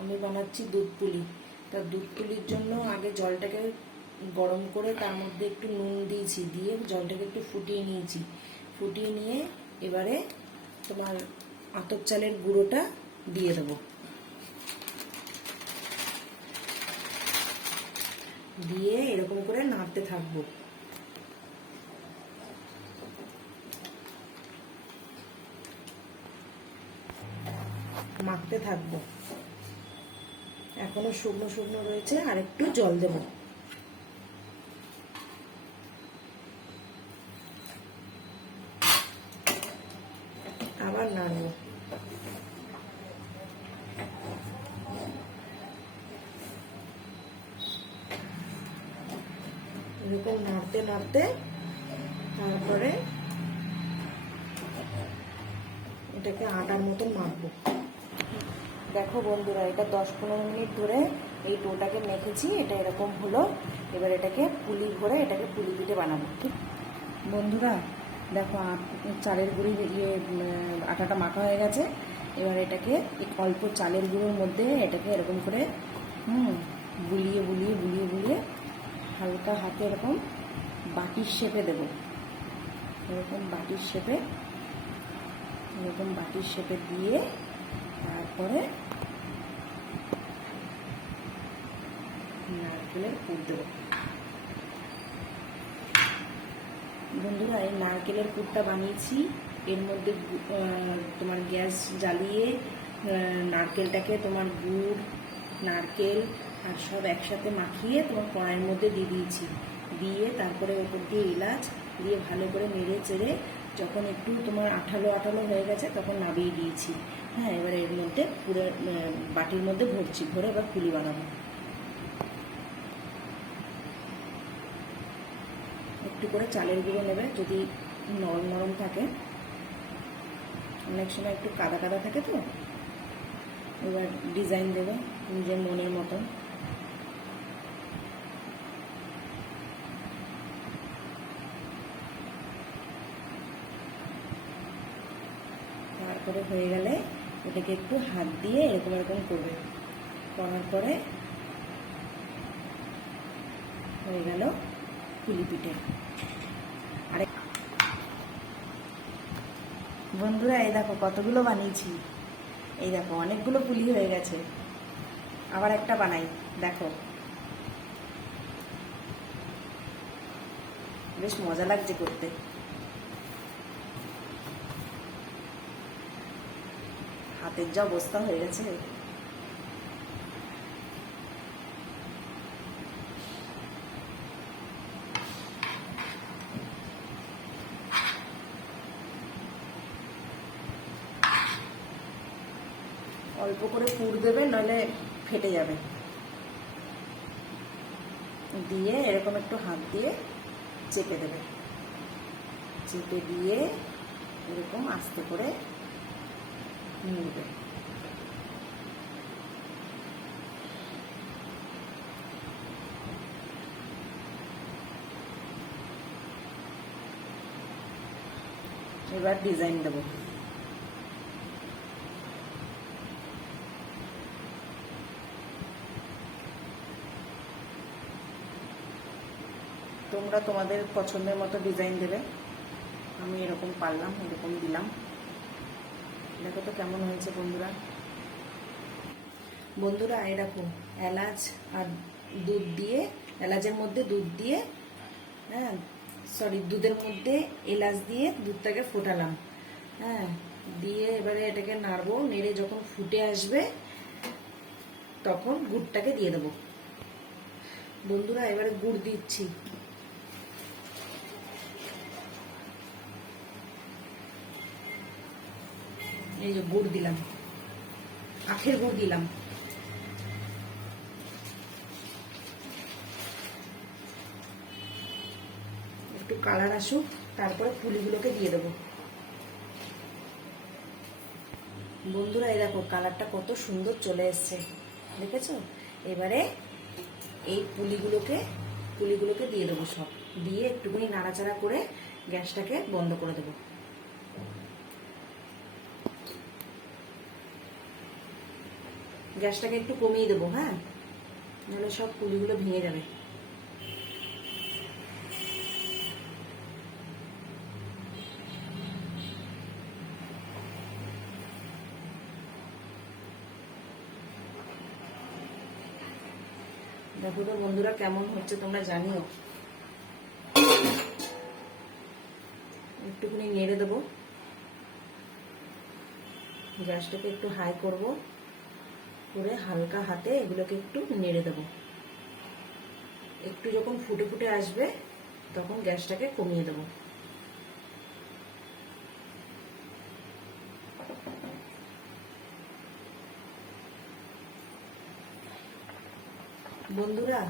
আমি বানাচ্ছি দুধ পুলি। তা দুধ পুলির জন্য আগে জলটাকে গরম করে তার মধ্যে একটু নুন দিয়েছি, দিয়ে জলটাকে একটু ফুটিয়ে নিয়েছি। ফুটিয়ে নিয়ে এবারে তোমার আতপ চালের গুঁড়োটা দিয়ে দেবো। দিয়ে এরকম করে নাড়তে থাকবো। মাখতে থাকবো। এখনো শুকনো শুকনো রয়েছে, আর একটু জল দেব। আবার নাড়বো। এরকম নাড়তে নাড়তে তারপরে এটাকে আটার মতন মাখবো। দেখো বন্ধুরা, এটা 10-15 মিনিট ধরে এই ডোটাকে মেখেছি। এটা এরকম হলো। এবার এটাকে পুলি ভরে এটাকে পুলি পিঠে বানাবো। ঠিক বন্ধুরা, দেখো চালের গুঁড়ি আটাটা মাখা হয়ে গেছে। এবার এটাকে অল্প চালের গুঁড়োর মধ্যে এটাকে এরকম করে বুলিয়ে বুলিয়ে বুলিয়ে বুলিয়ে হালকা হাতে এরকম বাটির শেপে দেবো। এরকম বাটির শেপে দিয়ে তারপরে নারকেলের পুর দেবো। বন্ধুরা, এই নারকেলের পুরটা বানিয়েছি। এর মধ্যে তোমার গ্যাস জ্বালিয়ে নারকেলটাকে তোমার গুড়, নারকেল আর সব একসাথে মাখিয়ে তোমার কড়াইয়ের মধ্যে দিয়ে দিয়েছি। দিয়ে তারপরে ওপর দিয়ে এলাচ দিয়ে ভালো করে নেড়ে চেড়ে যখন একটু তোমার আঠালো আঠালো হয়ে গেছে তখন নামিয়ে দিয়েছি। হ্যাঁ, এবার এর মধ্যে পুরো বাটির মধ্যে ভরছি, ভরে এবার পুলি বানাবো। একটু করে চালের গুঁড়ো নেবে, যদি নরম নরম থাকে। অনেক সময় একটু কাদা কাদা থাকে তো। এবার ডিজাইন দেবে নিজের মনের মতন। তারপরে হয়ে গেলে এটাকে একটু হাত দিয়ে এরকম এরকম করবে। করার পরে হয়ে গেল পুলি পিঠে। আরে বন্ধুরা, এই দেখো কতগুলো বানিয়েছি। এই দেখো অনেকগুলো পুলি হয়ে গেছে। আবার একটা বানাই, দেখো বেশ মজা লাগছে করতে। হাতের যা অবস্থা হয়ে গেছে। অল্প করে পুর দেবে, নইলে ফেটে যাবে। দিয়ে এরকম একটু হাত দিয়ে চেপে দেবে। চেপে দিয়ে এরকম আস্তে করে নেবে। এবার ডিজাইন দেবো। তোমরা তোমাদের পছন্দের মতো ডিজাইন দেবে। আমি এরকম পারলাম, এরকম দিলাম। দেখো তো কেমন হয়েছে বন্ধুরা। বন্ধুরা, এরকম এলাচ আর দুধ দিয়ে, এলাচের মধ্যে দুধ দিয়ে, হ্যাঁ সরি, দুধের মধ্যে এলাচ দিয়ে দুধটাকে ফোটালাম। হ্যাঁ, দিয়ে এবারে এটাকে নাড়বো। নেড়ে যখন ফুটে আসবে তখন গুড়টাকে দিয়ে দেবো। বন্ধুরা, এবারে গুড় দিচ্ছি। এই যে গুড় দিলাম, আখের গুড় দিলাম। একটু কালার আসুক, তারপরে পুলিগুলোকে দিয়ে দেবো। বন্ধুরা, এই দেখো কালারটা কত সুন্দর চলে এসছে, দেখেছো? এবারে এই পুলিগুলোকে দিয়ে দেবো সব। দিয়ে একটুখানি নাড়াচাড়া করে গ্যাসটাকে বন্ধ করে দেবো। গ্যাসটাকে একটু কমিয়ে দেবো, হ্যাঁ, নাহলে সব পুলিগুলো ভেঙে যাবে। দেখো তো বন্ধুরা কেমন হচ্ছে তোমরা জানিও। একটুখানি নেড়ে দেবো, গ্যাসটাকে একটু হাই করব, করে হালকা হাতে এগুলোকে একটু নেড়ে দেবো। একটু যখন ফুটে ফুটে আসবে তখন গ্যাসটাকে কমিয়ে দেবো। বন্ধুরা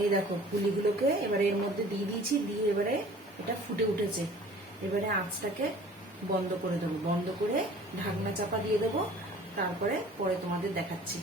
এই দেখো পুলিগুলোকে এবারে এর মধ্যে দিয়ে দিয়েছি, দিয়ে এবারে এটা ফুটে উঠেছে। এবারে আঁচটাকে বন্ধ করে দেবো, বন্ধ করে ঢাকনা চাপা দিয়ে দেবো, তারপরে পরে তোমাদের দেখাচ্ছি।